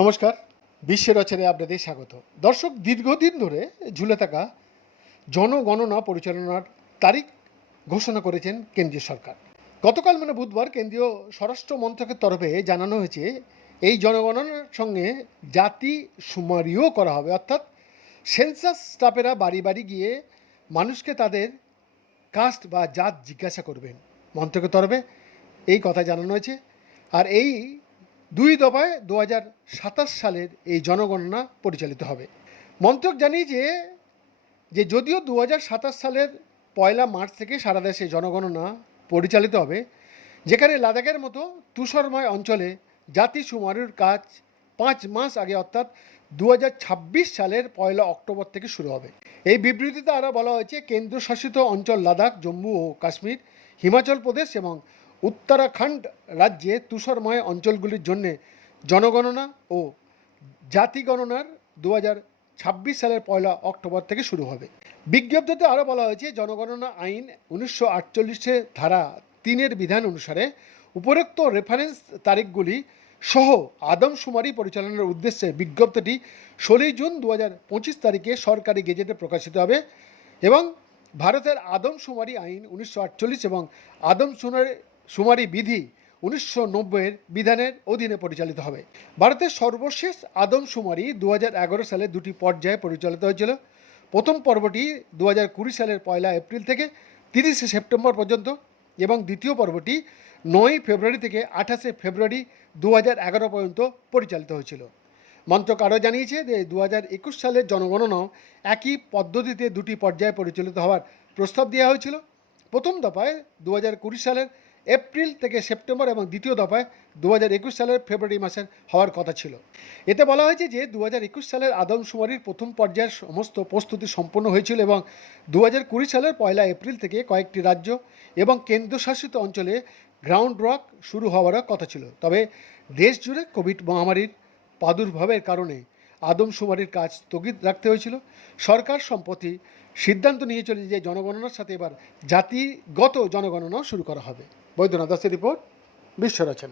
নমস্কার, বিশ্বের রচনায় আপনাদের স্বাগত। দর্শক, দীর্ঘদিন ধরে ঝুলে থাকা জনগণনা পরিচালনার তারিখ ঘোষণা করেছেন কেন্দ্রীয় সরকার। গতকাল মানে বুধবার কেন্দ্রীয় স্বরাষ্ট্র মন্ত্রকের তরফে জানানো হয়েছে, এই জনগণনার সঙ্গে জাতি সুমারিও করা হবে। অর্থাৎ সেন্সাস স্টাফেরা বাড়ি বাড়ি গিয়ে মানুষকে তাদের কাস্ট বা জাত জিজ্ঞাসা করবেন। মন্ত্রকের তরফে এই কথা জানানো হয়েছে। আর এই দুই দফায় দু হাজার সাতাশ সালের এই জনগণনা পরিচালিত হবে। মন্ত্রক জানিয়েছে যে যদিও দু হাজার সাতাশ সালের পয়লা মার্চ থেকে সারা দেশে জনগণনা পরিচালিত হবে, যেখানে লাদাখের মতো তুষারময় অঞ্চলে জাতি সুমারুর কাজ পাঁচ মাস আগে অর্থাৎ দু হাজার ছাব্বিশ সালের পয়লা অক্টোবর থেকে শুরু হবে। এই বিবৃতিতে আরও বলা হয়েছে, কেন্দ্রশাসিত অঞ্চল লাদাখ, জম্মু ও কাশ্মীর হিমাচল প্রদেশ এবং উত্তরাখণ্ড রাজ্যে তুষারময় অঞ্চলগুলির জন্যে জনগণনা ও জাতিগণনার দু ছাব্বিশ সালের পয়লা অক্টোবর থেকে শুরু হবে। বিজ্ঞপ্তিতে আরও বলা হয়েছে, জনগণনা আইন উনিশশো আটচল্লিশে ধারা তিনের বিধান অনুসারে উপরোক্ত রেফারেন্স তারিখগুলি সহ আদমশুমারি পরিচালনার উদ্দেশ্যে বিজ্ঞপ্তিটি ষোলোই জুন দু তারিখে সরকারি গেজেটে প্রকাশিত হবে এবং ভারতের আদমশুমারি আইন উনিশশো আটচল্লিশ এবং আদমশুমারি শুমারি বিধি উনিশশো নব্বইয়ের বিধানের অধীনে পরিচালিত হবে। ভারতের সর্বশেষ আদমশুমারি দু এগারো সালে দুটি পর্যায়ে পরিচালিত হয়েছিল। প্রথম পর্বটি দু কুড়ি সালের পয়লা এপ্রিল থেকে তিরিশে সেপ্টেম্বর পর্যন্ত এবং দ্বিতীয় পর্বটি নয় ফেব্রুয়ারি থেকে আঠাশে ফেব্রুয়ারি দু হাজার এগারো পর্যন্ত পরিচালিত হয়েছিল। মন্ত্রক আরও জানিয়েছে যে দু একুশ সালের জনগণনাও একই পদ্ধতিতে দুটি পর্যায়ে পরিচালিত হওয়ার প্রস্তাব দেওয়া হয়েছিল। প্রথম দফায় দু কুড়ি সালের এপ্রিল থেকে সেপ্টেম্বর এবং দ্বিতীয় দফায় দু একুশ সালের ফেব্রুয়ারি মাসের হওয়ার কথা ছিল। এতে বলা হয়েছে যে দু একুশ সালের আদমশুমারির প্রথম পর্যায়ের সমস্ত প্রস্তুতি সম্পন্ন হয়েছিল এবং দু কুড়ি সালের পয়লা এপ্রিল থেকে কয়েকটি রাজ্য এবং কেন্দ্রশাসিত অঞ্চলে গ্রাউন্ড ওয়ার্ক শুরু হওয়ারও কথা ছিল। তবে দেশ জুড়ে কোভিড মহামারীর প্রাদুর্ভাবের কারণে আদমশুমারির কাজ স্থগিত রাখতে হয়েছিল। সরকার সম্প্রতি সিদ্ধান্ত নিয়ে চলে যে জনগণনার সাথে এবার জাতিগত জনগণনাও শুরু করা হবে। বৈদ্যনাথ দাসের রিপোর্ট বিশ্ব রচনা।